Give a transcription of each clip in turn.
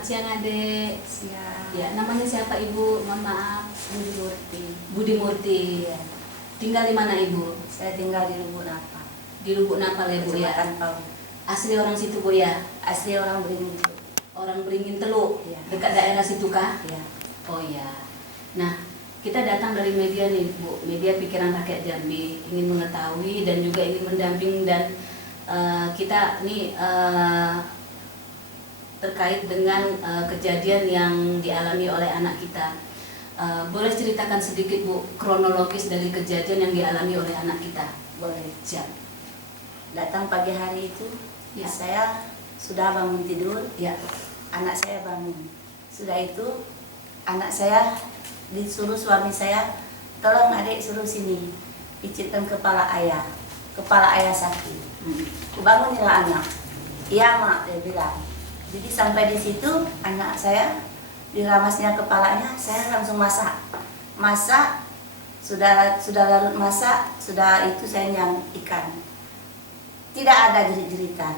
Selamat siang Adek. Siang. Ya, namanya siapa Ibu? Mohon maaf. Budi Murti. Budi Murti. Ya. Tinggal di mana Ibu? Saya tinggal di Lubuk Napa. Di Lubuk Napal ya Bu ya. Kecamatan Pau. Asli orang situ Bu ya. Asli orang Beringin. Orang Beringin Teluk. Ya. Dekat daerah situ kah? Ya. Oh ya. Nah, kita datang dari media nih Bu. Media Pikiran Rakyat Jambi, ingin mengetahui dan juga ingin mendamping dan kita nih terkait dengan kejadian yang dialami oleh anak kita. Boleh ceritakan sedikit Bu kronologis dari kejadian yang dialami oleh anak kita? Boleh. Siap. Datang pagi hari itu, Ya. saya sudah bangun tidur. Ya. Anak saya bangun. Sudah itu, anak saya disuruh suami saya, tolong adik suruh sini, pijitkan kepala ayah. Kepala ayah sakit. Bangunlah anak. Iya mak, dia bilang. Jadi sampai di situ anak saya diramasnya kepalanya, saya langsung masak. Masak, sudah larut masak, sudah itu saya nyam ikan. Tidak ada jerit-jeritan.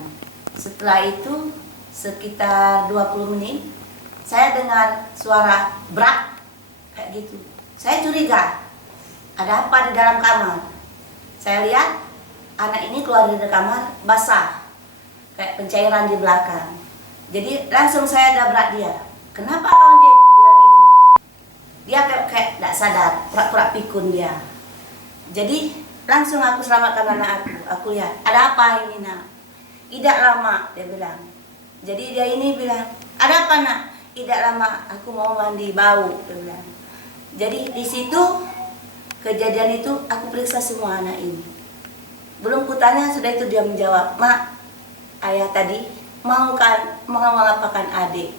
Setelah itu sekitar 20 menit saya dengar suara brak kayak gitu. Saya curiga ada apa di dalam kamar. Saya lihat anak ini keluar dari kamar basah kayak pencairan di belakang. Jadi langsung saya dabrak dia. Kenapa kau dia bilang gitu? Dia kayak tidak sadar, pura-pura pikun dia. Jadi langsung aku selamatkan anak aku. Aku lihat, ada apa ini nak? Tidak lama, dia bilang. Jadi dia ini bilang, ada apa nak? Tidak lama, aku mau mandi bau, dia bilang. Jadi di situ kejadian itu aku periksa semua anak ini. Belum kutanya sudah itu dia menjawab, mak, ayah tadi mau mengapakan adik.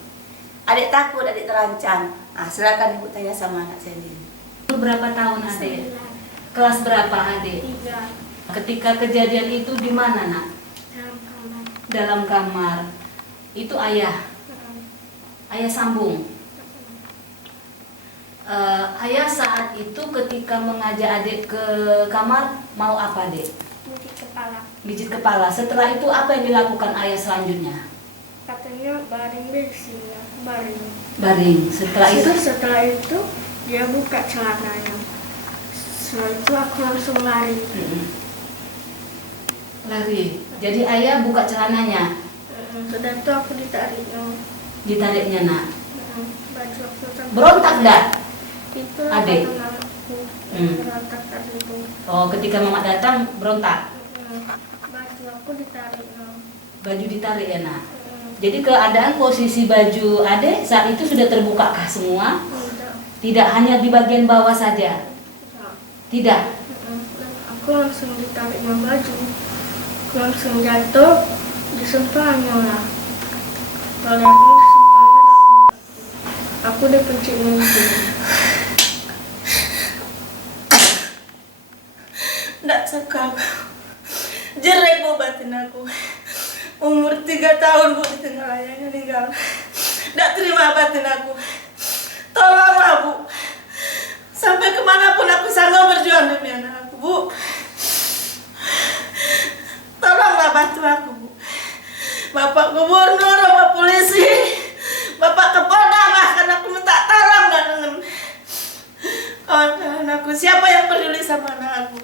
Adik takut, adik terancam. Nah, silakan ibu tanya sama anak saya sendiri. Berapa tahun Adek? Kelas berapa Adek? 3. Ketika kejadian itu di mana nak? Dalam kamar. Dalam kamar. Itu ayah. Ayah sambung. Ayah saat itu ketika mengajak adik ke kamar mau apa Dek? Di kepala. Pijit kepala. Setelah itu apa yang dilakukan ayah selanjutnya? Katanya baring di sini. Baring. Baring. Setelah itu dia buka celananya. Setelah itu aku langsung lari. lari. Jadi ayah buka celananya. Sudah itu aku ditariknya. Ditariknya nak. Baju aku sampai. Berontak enggak? Itu Adik? kata aku. Hmm. Berontak tadi itu. Oh, ketika mama datang berontak. Baju aku ditariknya. Baju ditarik ya nak. Jadi keadaan posisi baju adek saat itu sudah terbukakah semua? Tidak. Tidak, hanya di bagian bawah saja. Tidak. Aku langsung ditariknya baju. Aku langsung jatuh di sempalnya lah. Kalau aku di sempalnya aku dipencet mimpi. Nggak sekal. Jerai bu batin aku. Umur 3 tahun bu di tengah ayahnya meninggal. Nggak terima batin aku. Tolonglah bu. Sampai kemanapun aku sanggup berjuang demi anak aku bu. Tolonglah bantu aku bu. Bapak gubernur, bapak polisi, bapak Kapolda, bahkan aku minta tolong dengan kawan-kawan aku. Siapa yang peduli sama anak aku?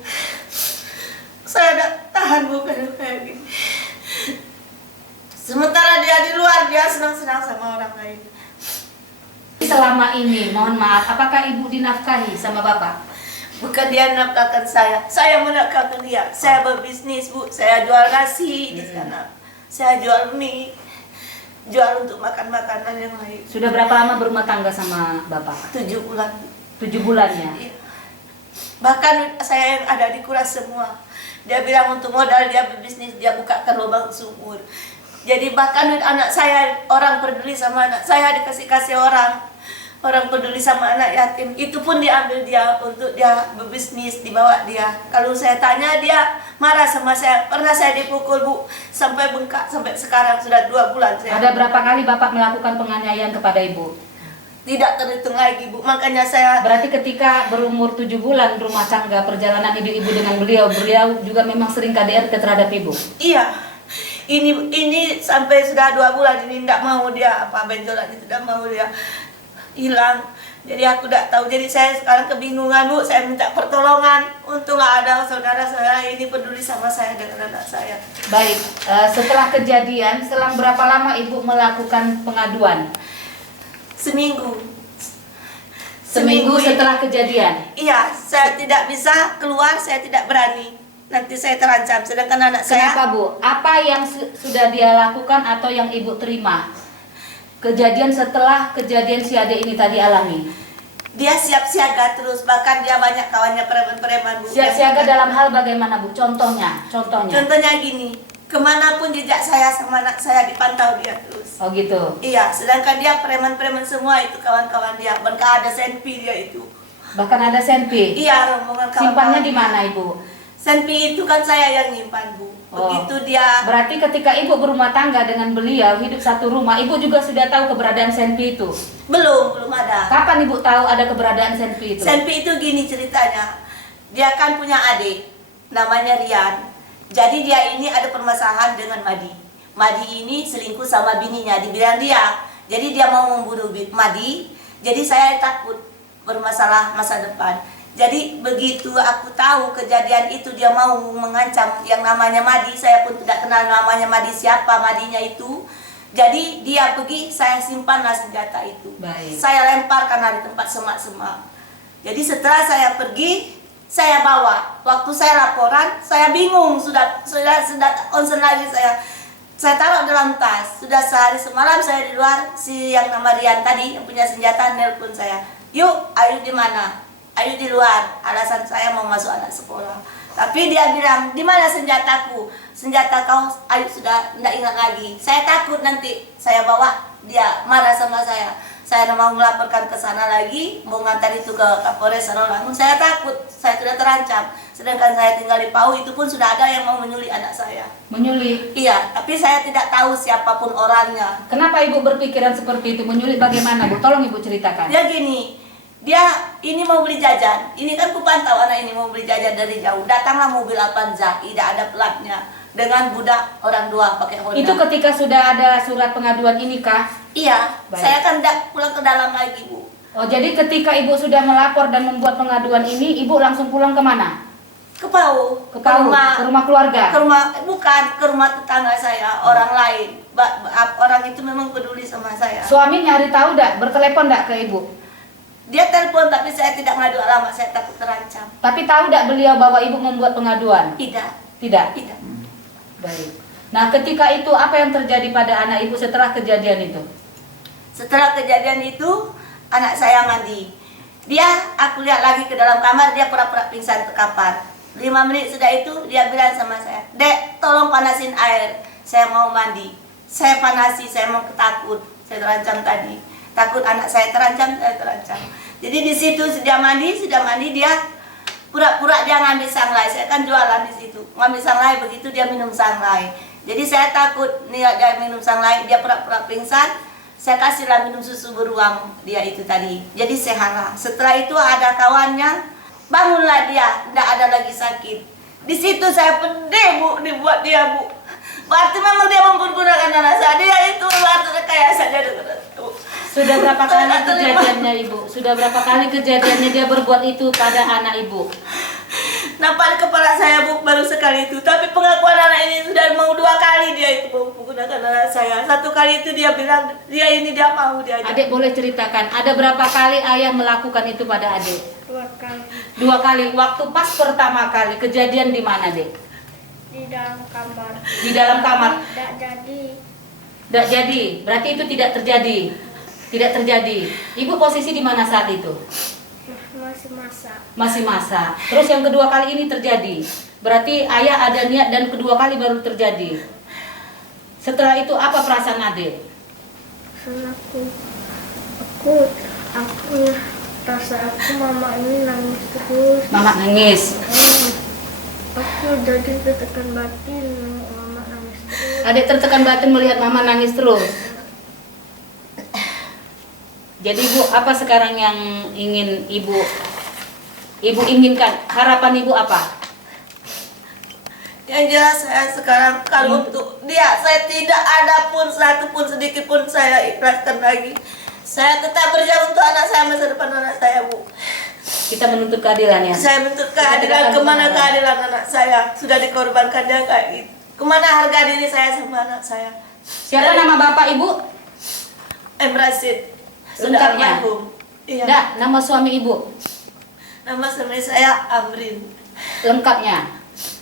Saya tidak tahan bu kayak gini. Sementara dia di luar, dia senang-senang sama orang lain. Selama ini, mohon maaf, apakah ibu dinafkahi sama bapak? Bukan dia menafkahkan saya menafkahkan dia. Saya berbisnis bu, saya jual nasi di sana. Saya jual mie, jual untuk makan makanan yang lain. Sudah berapa lama berumah tangga sama bapak? 7 bulan. 7 bulan ya? Iya. Bahkan saya yang ada di Kuras semua. Dia bilang untuk modal dia berbisnis, dia bukakan lubang sumur. Jadi bahkan anak saya, orang peduli sama anak saya, dikasih orang peduli sama anak yatim, itu pun diambil dia untuk dia berbisnis, dibawa dia. Kalau saya tanya dia marah sama saya. Pernah saya dipukul bu, sampai bengkak, sampai sekarang sudah 2 bulan saya. Ada berapa kali bapak melakukan penganiayaan kepada ibu? Tidak terhitung lagi bu, makanya saya. Berarti ketika berumur 7 bulan rumah tangga perjalanan ibu-ibu dengan beliau juga memang sering KDRT terhadap ibu? Iya, Ini sampai sudah 2 bulan ini tidak mau dia benjolan itu tidak mau dia hilang. Jadi aku tidak tahu. Jadi saya sekarang kebingungan, Bu. Saya minta pertolongan. Untung ada saudara saya ini peduli sama saya dengan anak saya. Baik, setelah kejadian, selang berapa lama Ibu melakukan pengaduan? Seminggu Setelah kejadian? Iya, saya tidak bisa keluar, saya tidak berani. Nanti saya terancam. Sedangkan anak saya... Kenapa, Bu? Apa yang sudah dia lakukan atau yang Ibu terima? Kejadian setelah kejadian si adik ini tadi alami. Dia siap siaga terus, bahkan dia banyak kawannya preman-preman, Bu. Siap siaga dalam hal bagaimana, Bu? Contohnya. Contohnya gini, kemanapun jejak saya sama anak saya dipantau dia terus. Oh gitu. Iya, sedangkan dia preman-preman semua itu kawan-kawan dia, bahkan ada senpi dia itu. Bahkan ada senpi. Iya, rombongan kawan-kawan. Simpannya di mana, Ibu? Senpi itu kan saya yang nyimpan, Bu. Begitu dia. Berarti ketika Ibu berumah tangga dengan beliau, hidup satu rumah, Ibu juga sudah tahu keberadaan senpi itu? Belum ada. Kapan Ibu tahu ada keberadaan senpi itu? Senpi itu gini ceritanya. Dia kan punya adik, namanya Rian. Jadi dia ini ada permasalahan dengan Madi. Madi ini selingkuh sama bininya, dibilang dia. Jadi dia mau membunuh Madi. Jadi saya takut bermasalah masa depan. Jadi begitu aku tahu kejadian itu dia mau mengancam yang namanya Madi. Saya pun tidak kenal namanya Madi, siapa Madinya itu. Jadi dia pergi, saya simpanlah senjata itu. Baik. Saya lemparkan di tempat semak-semak. Jadi setelah saya pergi, saya bawa. Waktu saya laporan, saya bingung, sudah onsen lagi saya taruh dalam tas. Sudah sehari semalam saya di luar, si yang nama Rian tadi yang punya senjata nelpon saya. Yuk, Ayu di mana? Ayu di luar. Alasan saya mau masuk anak sekolah. Tapi dia bilang, di mana senjataku? Senjata kau, Ayu sudah tidak ingat lagi. Saya takut nanti saya bawa, dia marah sama saya. Saya mau melaporkan ke sana lagi, mau ngantar itu ke Kapolres Rawamangun. Saya takut, saya sudah terancam. Sedangkan saya tinggal di Pau, itu pun sudah ada yang mau menyulik anak saya. Menyulik? Iya, tapi saya tidak tahu siapapun orangnya. Kenapa Ibu berpikiran seperti itu? Menyulik bagaimana, Bu? Tolong Ibu ceritakan. Dia gini, dia ini mau beli jajan. Ini kan kupantau anak ini mau beli jajan dari jauh. Datanglah mobil Avanza, tidak ada platnya. Dengan budak orang dua pakai Honda. Itu ketika sudah ada surat pengaduan ini kah? Iya, baik. saya kan tidak pulang ke dalam lagi, Bu. Oh, jadi ketika Ibu sudah melapor dan membuat pengaduan ini, Ibu langsung pulang kemana? Ke Pau. Ke rumah keluarga? Ke rumah tetangga saya, orang lain. Orang itu memang peduli sama saya. Suami nyari tahu enggak? Bertelepon enggak ke Ibu? Dia telepon, tapi saya tidak ngadu alamat, saya takut terancam. Tapi tahu enggak beliau bahwa Ibu membuat pengaduan? Tidak. Tidak? Tidak. Baik. Nah, ketika itu apa yang terjadi pada anak Ibu setelah kejadian itu? Setelah kejadian itu, anak saya mandi. Aku lihat lagi ke dalam kamar, dia pura-pura pingsan terkapar. 5 menit sudah itu, dia bilang sama saya, "Dek, tolong panasin air, saya mau mandi." Saya panasi, saya mau ketakut, saya terancam tadi. Takut anak saya terancam, saya terancam. Jadi di situ sudah mandi dia pura-pura dia ngambil sanglai. Saya kan jualan di situ, ngambil sanglai, begitu dia minum sanglai. Jadi saya takut nih dia minum sanglai, dia pura-pura pingsan. Saya kasihlah minum susu beruang dia itu tadi. Jadi sehatlah. Setelah itu ada kawannya, bangunlah dia, tidak ada lagi sakit. Di situ saya pedih, Bu, dibuat dia, Bu. Berarti memang dia mempergunakan anak saya. Dia itu luar kayak saja. Sudah berapa kali kejadiannya, Ibu? Sudah berapa kali kejadiannya dia berbuat itu pada anak Ibu? Nampak di kepala saya, Bu, baru sekali itu. Tapi pengakuan anak ini sudah mau 2 kali dia itu menggunakan anak saya. 1 kali itu dia bilang, dia mau dia aja. Adik boleh ceritakan, ada berapa kali ayah melakukan itu pada adik? 2 kali. 2 kali. Waktu pas pertama kali, kejadian di mana, Dek? Di dalam kamar. Di dalam kamar? Tidak jadi. Tidak jadi, berarti itu tidak terjadi. Tidak terjadi. Ibu posisi di mana saat itu? Masih masak. Masih masak. Terus yang kedua kali ini terjadi. Berarti ayah ada niat dan kedua kali baru terjadi. Setelah itu apa perasaan adik? Rasa aku mama ini nangis terus. Mama nangis. Aku jadi tertekan batin, mama nangis terus. Adik tertekan batin melihat mama nangis terus. Jadi Bu, apa sekarang yang ingin Ibu inginkan? Harapan Ibu apa? Ya Yang jelas saya sekarang kalau untuk dia saya tidak ada pun satu pun sedikit pun saya ikhlaskan lagi. Saya tetap berjuang untuk anak saya, masa depan anak saya, Bu. Kita menuntut keadilan ya. Saya menuntut Kita keadilan. tegakkan Kemana kebenaran. keadilan anak saya? Sudah dikorbankan dia kayak gitu. Kemana harga diri saya sama anak saya? Siapa nama bapak ibu? M. Rasid. Sudah Lengkapnya? almarhum. Iya. Enggak, nama suami ibu. Nama suami saya Amrin. Lengkapnya.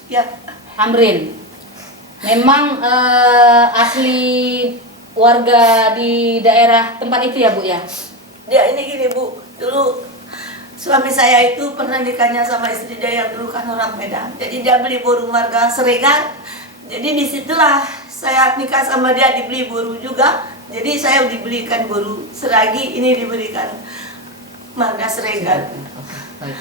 Ya. Amrin. Memang asli warga di daerah tempat itu ya Bu ya? Dia ini gini, Bu. Dulu suami saya itu pernah nikahnya sama istri dia yang dulu kan orang Medan. Jadi dia beli burung marga Seregar. Jadi disitulah saya nikah sama dia, dibeli burung juga. Jadi saya dibelikan burung seragi, ini diberikan marga Seregar. Baik.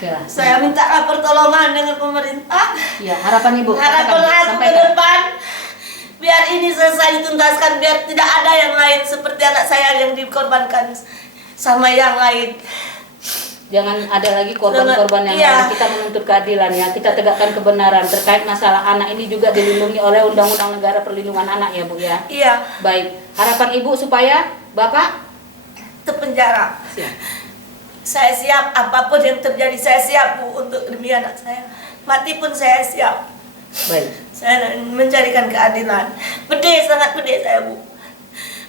Oke lah. Saya minta pertolongan dengan pemerintah. Ya, harapan Ibu. Harapan aku ke Sampaikan. depan, biar ini selesai dituntaskan, biar tidak ada yang lain seperti anak saya yang dikorbankan sama yang lain. Jangan ada lagi korban-korban yang Iya. lain. Kita menuntut keadilan ya. Kita tegakkan kebenaran terkait masalah anak ini juga dilindungi oleh Undang-Undang Negara Perlindungan Anak ya Bu ya. Iya, Baik. Harapan Ibu supaya Bapak terpenjara. siap. Saya siap, apapun yang terjadi saya siap, Bu, untuk demi anak saya. Mati pun saya siap. Baik. Saya mencarikan keadilan. Pedih, sangat pedih saya, Bu.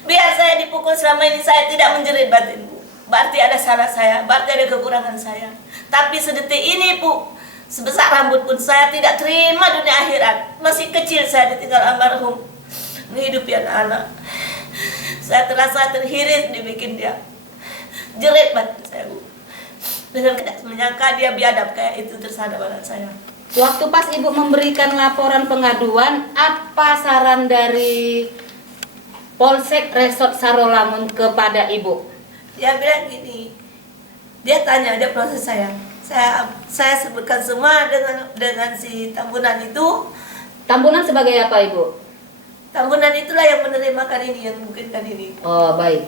Biar saya dipukul selama ini, saya tidak menjerit batin, Bu. Berarti ada salah saya, berarti ada kekurangan saya. Tapi sedetik ini, Bu, sebesar rambut pun saya tidak terima dunia akhirat. Masih kecil saya ditinggal almarhum, menghidupi anak-anak. Saya terasa terhiris dibikin dia. Jerit batin saya, Bu. Dengan tidak menyangka dia biadab kayak itu terhadap anak saya. Waktu pas Ibu memberikan laporan pengaduan, apa saran dari Polsek Resort Sarolangun kepada Ibu? Dia bilang gini, dia tanya, dia proses saya. Saya sebutkan semua dengan si Tambunan itu. Tambunan sebagai apa Ibu? Tambunan itulah yang menerima ini, yang memungkinkan ini. Oh baik.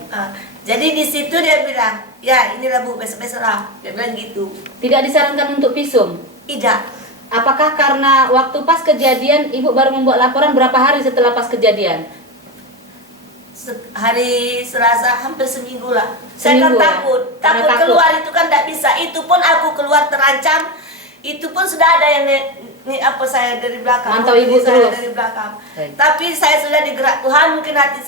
Jadi di situ dia bilang, ya inilah Bu, besok-besok lah. Dia bilang gitu. Tidak disarankan untuk visum? Tidak. Apakah karena waktu pas kejadian Ibu baru membuat laporan berapa hari setelah pas kejadian? Hari Selasa hampir seminggu lah. Saya kan Seminggu ya? takut Karena takut. keluar itu kan tidak bisa. Itu pun aku keluar terancam. Itu pun sudah ada yang apa saya dari belakang. Mantau Ibu saya terus. dari belakang. Baik. Tapi saya sudah digerak Tuhan, mungkin hati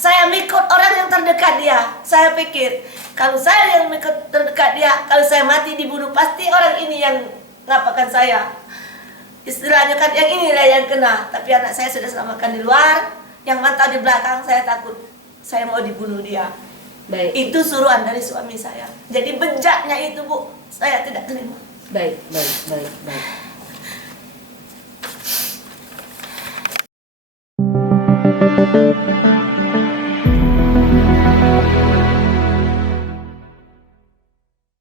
saya mengikut orang yang terdekat dia. Saya pikir kalau saya yang mengikut terdekat dia, kalau saya mati dibunuh pasti orang ini yang ngapakan saya. Istilahnya kan yang inilah yang kena. Tapi anak saya sudah selamatkan di luar. Yang mantau di belakang saya takut saya mau dibunuh dia. Baik. Itu suruhan dari suami saya. Jadi bejaknya itu, Bu, saya tidak terima. Baik, baik, baik, baik.